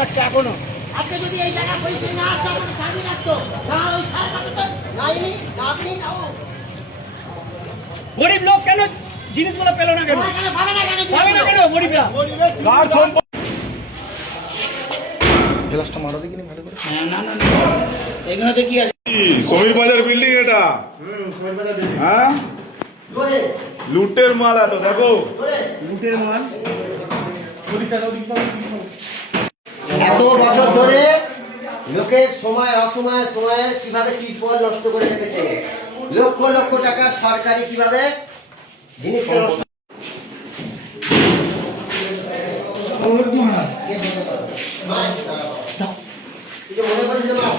লাগছে এখনো। আজকে যদি এই জায়গা পরিচয় না আসতো আমাকে চাকরি লাগতো না, ওই স্যার তো নাইনি না আপনি না ও। গরিব লোক কেন জিনিসগুলো পেল না কেন? পাবে না কেন? পাবে না কেন গরিবরা? গ্লাসটা মারা দেখিনি ভালো করে। না না না, এখানে তো কি আছে? সমীর বাজার বিল্ডিং এটা। হ্যাঁ, জোরে লুটের মাল এত দেখো। জোরে লুটের মাল। এত বছর ধরে লোকের সময় অসময়ে সময়ে কিভাবে ত্রিপল নষ্ট করে রেখেছে, লক্ষ লক্ষ টাকা সরকারি কিভাবে জিনিসকে নষ্ট মনে করেছিলাম